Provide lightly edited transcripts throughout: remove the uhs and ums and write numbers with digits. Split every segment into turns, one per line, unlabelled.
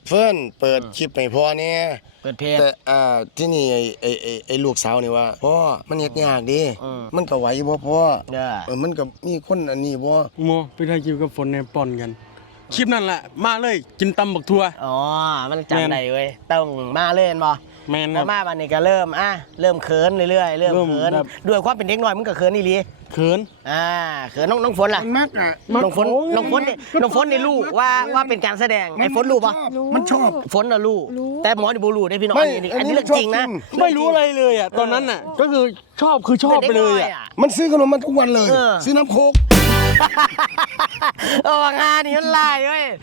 เฟิร์นเปิดคลิปให้พ่อเนี่ย
เปิดเพลง
แต่ที่นี่ไอ้ลูกสาวนี่ว่าพ่อมันยากดิมันก็ไหวบ่พ่อมันก็มีคนอันนี้บ่
โมไปถ่ายคลิปกับฝนในป่อนกันคลิปนั่นแหละมาเลยกินตำบักทั่ว
อ๋อมันจำได้เว้ยต้องมาเล่นบ่
แม่น
พอมาวันนี้ก็เริ่มเขินเรื่อยๆเริ่มเขินด้วยความเป็นเด็กน้อยมันก็เขินอีหลี
เขิน
เขินน้องฝนล่ะ
มัก
น้องฝนนี่รู้ว่าเป็นการแสดงไอ้ฝนรู้ปะ
มันชอบ
ฝนน่ะรู้แต่หมอนี่บ่รู้ได้พี่น้องอันนี้เรื่องจริงนะ
ไม่รู้อะไรเลยอ่ะตอนนั้นน่ะก็คือชอบไปเลยอ่ะ
มันซื้อขนมมันทุกวันเลยซื้อน้ำโค้ก
งานนี่มันลายเว้ย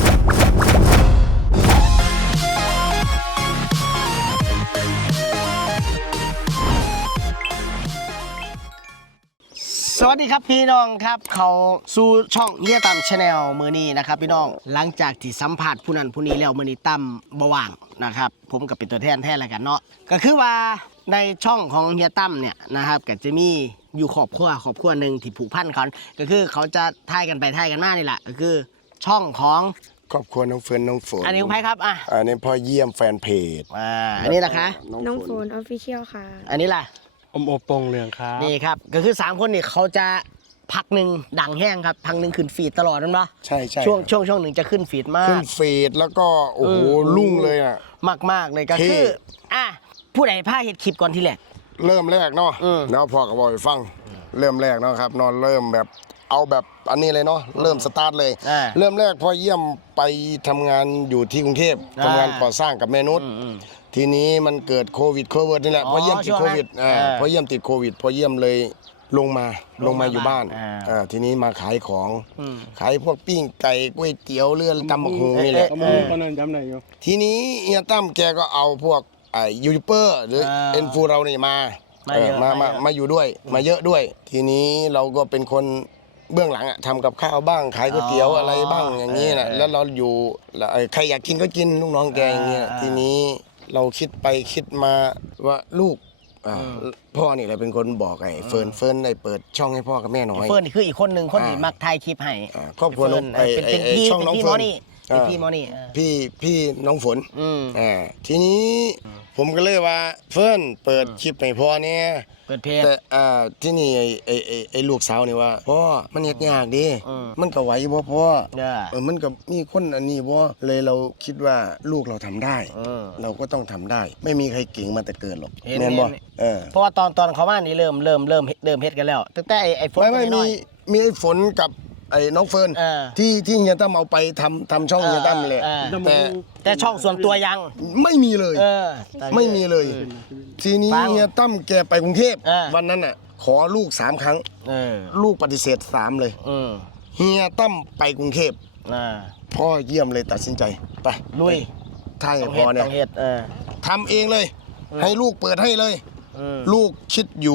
สวัสดีครับพี่น้องครับเขาสู่ช่องเฮียตั้มชาแนลมือนี้นะครับพี่น้องหลังจากที่สัมผัสผู้นั้นผู้นี้แล้วมือนี้ตั้มบ่ว่างนะครับผมกับเป็นตัวแทนแล้วกันเนาะก็คือว่าในช่องของเฮียตั้มเนี่ยนะครับก็จะมีอยู่ครอบครัวหนึ่งที่ผูกพันเขาก็คือเขาจะท่ายกันไปท่ายกันมานี่แหละก็คือช่องของ
ครอบครัวน้องเฟิร์นน้องฝน
อันนี้คุณไพครับ
อันนี้พ่อเยี่ยมแฟนเพจ
อันนี้นะคะ
น้องฝนออฟฟิเชียลค่ะ
อันนี้ล่ะ
อมโอปงเหลืองครับ
นี่ครับก็คือ3คนนี่เขาจะพักหนึ่งดังแห้งครับพักหนึ่งขึ้นฟีดตลอดนั่นปะ
ใช่
ช่วงหนึ่งจะขึ้นฟีดมาก
ขึ้นฟีดแล้วก็โอ้โหลุ่งเลยอ่ะ
มากเลยก็คือผู้ใดพาเห็ดคลิปก่อนที่แรก
เริ่มแรกเนาะเนาะพ่อก็บอกให้ฟังเริ่มแรกเนาะครับนอนเริ่มแบบเอาแบบอันนี้เลยเนาะเริ่มสตาร์ทเลยเริ่มแรกพ่อเยี่ยมไปทำงานอยู่ที่กรุงเทพทำงานก่อสร้างกับแม่นุชทีนี้มันเกิดโควิดนี่แหละพอเยี่ยมติดโควิดพอเยี่ยมติดโควิดพอเยี่ยมเลยลงมาอยู่บ้านทีนี้มาขายของขายพวกปิ้งไก่ก๋วยเตี๋ยวเรือตำบักหุ่งนี่แหละ
ตอนนั้นจำได้อยู่
ทีนี้เฮียตั้มแกก็เอาพวกยูทูบเบอร์หรือเอ็นฟูเราเนี่ยมาอยู่ด้วยมาเยอะด้วย ทีนี้เราก็เป็นคนเบื้องหลังทำกับข้าวบ้างขายก๋วยเตี๋ยวอะไรบ้างอย่างนี้นะแล้วเราอยู่ใครอยากกินก็กินลูกน้องแกอย่างเงี้ยทีนี้เราคิดไปคิดมาว่าลูกพ่อนี่แหละเป็นคนบอกไอ้เฟิร์นได้เปิดช่องให้พ่อกับแม่น้อย
เฟิร์นนี่คืออีกคนหนึ่งคนที่มักถ่ายคลิปให้
ครอบครัวน้องเป็นช่องน้องเฟิร์น
พี่มอนี่
พี่น้องฝนทีนี้ผมก็เลยว่าเฟิร์นเปิดคลิปให้พ่อเนี่ย
เปิดเพลง
แต่ที่นี่ไอ้ลูกสาวนี่ว่าพ่อมันยากดิมันก็ไหวบ่พ่อมันก็มีคนอันนี้บ่เลยเราคิดว่าลูกเราทำได้เราก็ต้องทำได้ไม่มีใครเก่งมาแต่เกิดหรอกแม่นบ่
เพราะว่าตอนเขามานี่เริ่มเฮ็ดกันแล้วตั้งแต่ไอ้ฝน
ไม่มีไอ้ฝนกับไอ้น้องเฟิร์นที่เฮียตั้มเอาไปทำช่องเฮียตั้มเลย
แต่ช่องส่วนตัวยัง
ไม่มีเลยไม่มีเลยทีนี้เฮียตั้มแกไปกรุงเทพวันนั้นขอลูก3 ครั้งลูกปฏิเสธ3เลยเฮียตั้มไปกรุงเทพพ่อเยี่ยมเลยตัดสินใจไป
ลุย
ถ้าพ่อเนี่ยทำเองเลยให้ลูกเปิดให้เลยลูกคิดอยู่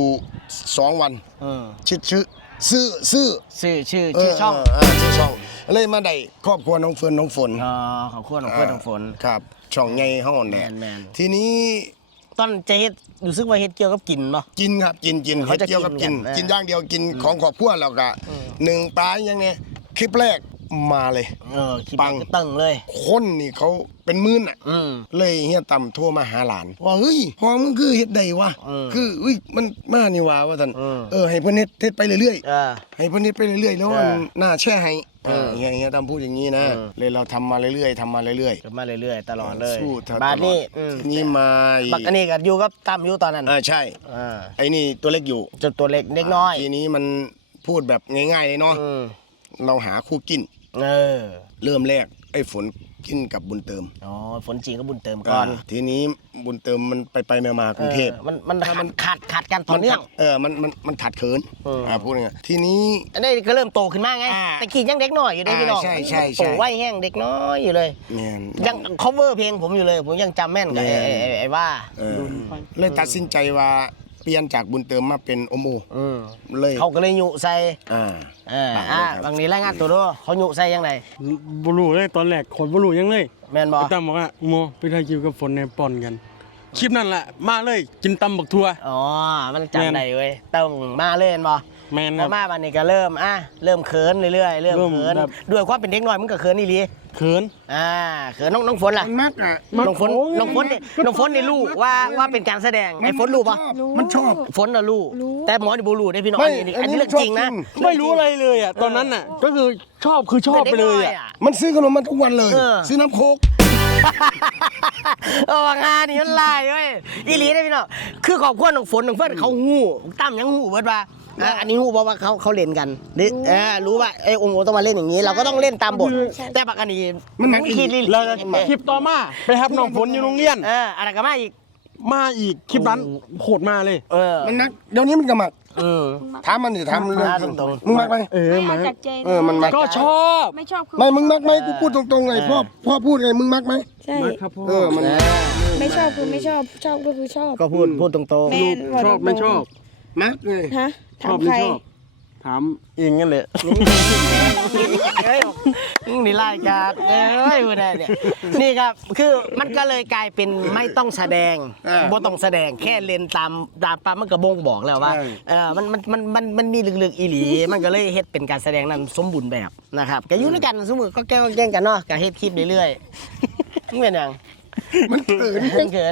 2 วันชื่อ
ช่อง
เลยมาได้ครอบครัวน้องเฟิร์นน้องฝน
ครอบครัวน้องเฟิร์นน้องฝน
ครับช่องใหญ่ห้องแดดทีนี้
ตอนจะเฮ็ดรู้สึกว่าเฮ็ดเกี่ยวกับกินป่ะ
กินครับกินเฮ็ดเกี่ยวกับกินอย่างเดียวกินของครอบครัวแล้วก็1 ปลาอย่างเนี้ยคลิปแรกมาเลย
ปังตึงเลย
คนนี่เขาเป็นมื่นเลยเฮียตั้มโทรมาหาหลานว่าเฮ้ยพ่อมึงคือเฮ็ดได้วะคือมันมานี่ว่าท่านให้เพิ่นเฮ็ดไปเรื่อยๆให้เพิ่นเฮ็ดไปเรื่อยๆแล้วน่าแช่ให้เฮียตั้มพูดอย่างนี้นะเลยเราทำมาเรื่อยๆมาเรื่อย
ๆตลอดเลย
บ้านนี้นี่มา
บักอันนี้ก็อยู่กับตั้มอยู่ตอนนั้น
ใช่ไอ้นี่ตัวเล็กอยู่
จนตัวเล็กเด็กน้อย
ทีนี้มันพูดแบบง่ายๆเลยเนาะเราหาคู่กินเริ่มแรกไอ้ฝนกินกับบุญเติม
ฝนจริงก็บุญเติมก่อน
ทีนี้บุญเติมมันไปมากรุงเทพ
มันขาดกันต่อเนื่อง
มันขัดเขินพูดง่ายทีนี้
อันนี้ก็เริ่มโตขึ้นมากไงแต่ขี่ยังเด็กน้อยอยู่ได้พี่น้อง
ใช่
โตไวแห้งเด็กน้อยอยู่เลยยัง cover เพลงผมอยู่เลยผมยังจำแม่นกับไอ้ว่า
เลยตัดสินใจว่าเปลี่ยนจากบุญเติมมาเป็นโอโม
เลยเขาก็เลยหยุใส่บางนี้รายงานตัวด้วยเขาหยุใส่ยังไง
บลูเลยตอนแรกคนบลูยังเลย
แม่นบอก
ตั้มบอกว่าโมไปถ่ายคลิปกับฝนในป่อนกันคลิปนั่นแหละมาเลยกินตำบักทั่ว
มันจำได้เว้ยต้องมาเล่นบ่
แมน
พ
ครั
อบ มาวันนี้ก็เริ่มเขินเรื่อยๆเริ่มเขิน
เริ่มแบบ
ด้วยความเป็นเด็กน้อยมันก็เขินอีหลี
เขิน
เขินน้องฝนล่ะ
มันมักอ่ะ
น้องฝนนี่รู้ว่าเป็นการแสดงไอ้ฝนรู้ปะ
มันชอบ
ฝนน่ะรู้
รู้
แต่หมอนี่บ่รู้ได้พี่น้อง
ไม่
อันนี้เรื่องจริงนะ
อันนี้
ไม่รู้อะไรเลยอ่ะตอนนั้นอ่ะก็คือชอบคือชอบไปเลยอ่ะ
มันซื้อขนมมาทุกวันเลย ซื้อน้ำโคก
งานนี่มันลายเว้ยอีหลีได้พี่น้องคือขอบคุณน้องฝนเขาฮู้ตั้มยังฮู้เบิดว่าอันนี้ฮู้เพราะว่าเขาเล่นกันหรือรู้ว่าไอ้องค์โอต้องมาเล่นอย่างนี้ เราก็ต้องเล่นตามบทแต่ปกติมันคิด
แล้วคลิปต่อมาไปครับน้องฝนอยู่โรงเรียน
อะไรก็มาอีก
มาอีกคลิปนั้นโหดมาเลย
มันนักเดี๋ยวนี้มันก็มักถามมันดิถามเรื่องจริง
ตรง
มึงมักไหม
มา
จากใจ
มันมัก
ก็ชอบ
ไม่ชอบคือ
ไม่มึงมักไหมกูพูดตรงๆเลยพ่อพูดไงมึงมักไหม
ใช่
ครับพ่อ
มัน
ไม่ชอบคือไม่ชอบ ชอบก็คือชอบ
ก็พูดตรง
แมน
ชอบไม่ชอบ
มักเลย
ฮะ
ช
ถา
อ
ม
บ
ใค
ไม่
ร
ชอบถามเองนั่นแหละ
เฮ้ยนี่รายการพูดได้เนี่ยนี่ครับคือมันก็เลยกลายเป็นไม่ต้องแสดงบ่ต้องแสดงแค่เล่นตามปั๊มมันก็บ่งบอกแล้วว่ามันมีลึกๆอีหลีมันก็เลยเฮ็ดเป็นการแสดงนั้นสมบูรณ์แบบนะครับก็อยู่ด้วยกันสมมุติก็แกล้งกันเนาะก็เฮ็ดคลิปเรื่อยๆมันเป็นหยัง
มันเกิน
เกิน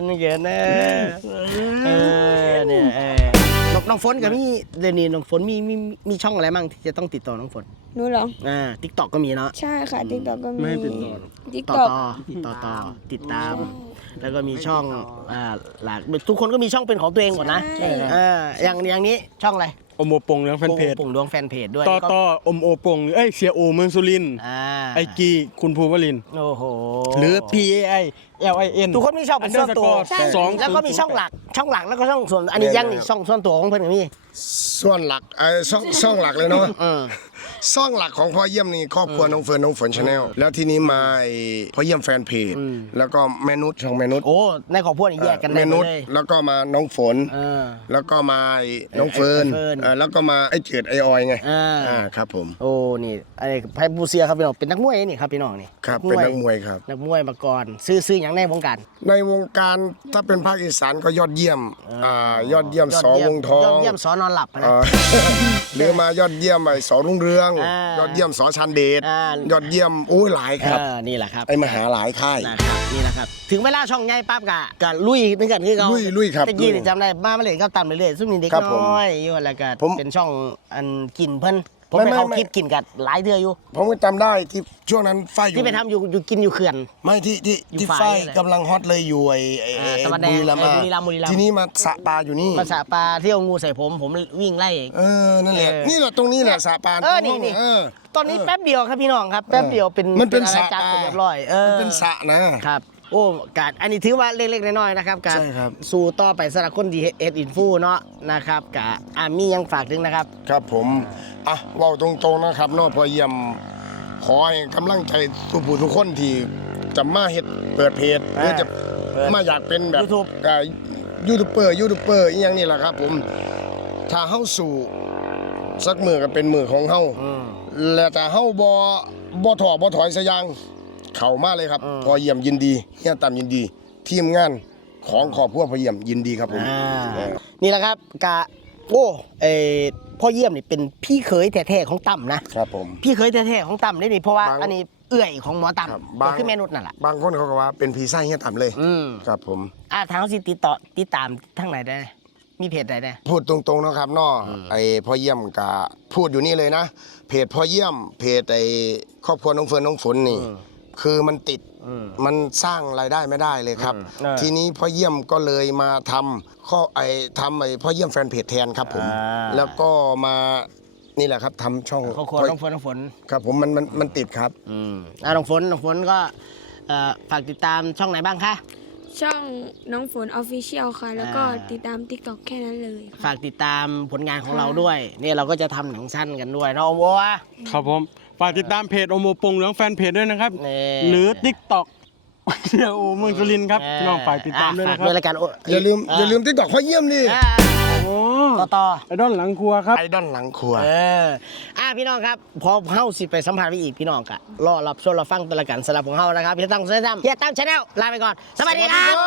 เนี่ยน้องฝนกับมีเดี๋ยวนี้น้องฝนมีช่องอะไรมั่งที่จะต้องติดต่อน้องฝน
รู้เหรอ
TikTok ก็มีเนาะ
ใช่ค่ะติ๊กต็อกก็มี
ไม่ให้ติดต่อ
ติ๊ก
ต่
ต็อก
อติดตาม แล้วก็มีช่องหลากทุกคนก็มีช่องเป็นของตัวเองหมดนะอย่างนี้ช่องอะไร
อมโอปงเรื่องแฟนเพจ
ปุ่งดวงแฟนเพจด้วย
ต่ออมโอปงเสียโอเมืองสุรินทร์ไอกีคุณภูวลินทร์
โอ้โห
หรือ PAI LIN
ทุกคนมีช่องเป็นส่วนตัว
2
แล้วก็มีช่องหลักแล้วก็ช่องส่วนอันนี้ยังนี่ช่องส่วนตัวของเพื่อนกับมี่
ส่วนหลักช่องหลักเลยเนาะช่องหลักของพ่อเยี่ยมนี่ครอบครัวน้องเฟิร์นน้องฝนชาแนลแล้วทีนี้มาพ่อเยี่ยมแฟนเพจแล้วก็แม่นุชช่องแม่นุช
โอ้ในของพวกนี้แยกกันได้
แม่
หม
นุ
ด
ช
เลย
แล้วก็มาน้องฝน แล้วก็มาน้องเฟิร์นแล้วก็มาไอ้เจิดไอออยไงครับผม
โอ้นี่ไอ้ไพบูเซียครับพี่น้องเป็นนักมวยนี่ครับพี่น้องนี่
ครับเป็นนักมวยครับ
นักมวยมาก่อนซื้ออย่างในวงการ
ในวงการถ้าเป็นภาคอีสานก็ยอดเยี่ยมยอดเยี่ยมสวงทอง
ยอดเยี่ยมสอนอนหลับนะ
หรือมายอดเยี่ยมไอ้สอรุ่งเรือง ยอดเยี่ยมสอชันเดชยอดเยี่ยมหลายครับ
นี่แหละครับ
ไอ้มหาหลายค่าย
นะครับนี่แหละครับถึงเวลาช่องใหญ่ปั๊บกะลุยนึกกันคือเขา
ลุยครับ
ตะกี้นี่จำได้มาเลยก็ตามเรื่อยๆซึ่งมีเด็ก
ครับผม
น้อยอยู่แล้วก็
ผม
เป็นช่องอันกินเพิ่นผม
ไม่
ไปเขา
ไม่
คลิปกินกันหลายเดืออยู่
ผมก็จำได้ที่ช่วงนั้นฝ้ายอยู่
ที่ไปทำอยู่กินอยู่เขื่อน
ไม่ที่
อยู่
ฝ้าย
ฝ่ายเลย
กำลังฮอตเลยอยู่ไอ้
ตะวันแดง
บุรีรัมย์
บุรีรัมย์
ทีนี้มาสระปลาอยู่นี่
ภาษาปลาเที่ยวงูใส่ผมวิ่งไล่
นั่นแหละ
เออ
นี่แหละตรงนี้แหละสระปลา
นี่
เออ
ตอนนี้แป๊บเดียวครับพี่น้องครับแป๊บเดียวเป็น
มันเป็น
อา
ส
ณา
ระ
จักร
ปลา
เรียบร้อย
มันเป็นสระนะ
ครับโอ้การอันนี้ถือว่าเล็กๆน้อยๆนะครับการ
ใช่ครับ
สู่ต่อไปสำหรับคนที่เอ็ดอินฟูเนาะนะครับกะมียังฝากถึงนะครับ
ครับผมเว้าตรงๆนะครับเนอกพอเยี่ยมขอให้กำลังใจทุกผู้ทุกคนที่จะมาเฮ็ดเปิดเพจหรือจะมาอยากเป็นแบบ
YouTube
ยูทูบเบอร์อีหยังนี่แหละครับผมถ้าเฮาสู่สักมือก็เป็นมือของเฮาแล้วแต่เฮาบ่ถอบ่ถอยซะอย่างเข้ามาเลยครับพอเยี่ยมยินดีเฮียตามยินดี ทีมงานของครอบครัวพอเยี่ยมยินดีครับผม
นี่แหละครับกะโอ้พ่อเยี่ยมนี่เป็นพี่เขยแท้ๆของตั้มนะครับ
ผม
พี่เขยแท้ๆของตั้มนี่เพราะว่า
บาง
อันนี้เอื้อยของหมอตั้ม
ครับ
ก็คือแม่นุชนั่นแหละ
บางคนเขาก็ว่าเป็นผีไส้เฮียตามเลยครับผม
ทางเขาสิติดตามทางไหนได้ มีเพจไหนได้
พูดตรงๆนะครับน้อไอ้พ่อเยี่ยมกะพูดอยู่นี่เลยนะ เพจพ่อเยี่ยมเพจไอ้ครอบครัวน้องเฟิร์นน้องฝนนี่ คือมันติดมันสร้างรายได้ไม่ได้เลยครับ ทีนี้พ่อเยี่ยมก็เลยมาทำไอ้พ่อเยี่ยมแฟนเพจแทนครับผม แล้วก็มานี่แหละครับทำช่อง
ครอบครัวน้องฝน
ครับผมมันติดครับ
น้องฝนก็ฝากติดตามช่องไหนบ้างคะ
ช่องน้องฝนออฟฟิเชียลค่ะ แล้วก็ติดตาม TikTok แค่นั้นเลยค่ะ
ฝากติดตามผลงานของเราด้วยเนี่ยเราก็จะทำหนังสั้นกันด้วยเนาะโว้ะ
ครับผมฝากติดตามเพจอมโอปงเรื่องแฟนเพจด้วยนะครับ
นี่
หรือ TikTok เสียโอเมืองสุรินทร์ครับน้องฝากติดตามด้วยนะค
ฝาก
รับ
ด้วยรายการ
อย่าลืมติ๊กต็อกพ่อเยี่ยมดิ
โอ้
ต่อ
ไอดอลหลังครัวครับ
ไอดอลหลังครัว
พี่น้องครับพอเฮาสิไปสัมภาษณ์ไปอีกพี่น้องกะรอรับชมรับฟังแต่ละกันสำหรับของเฮานะครับพี่ตั้งเฮียตั้งชาแนลลาไปก่อนสวัสดีครับ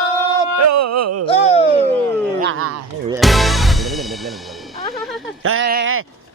เฮ้ย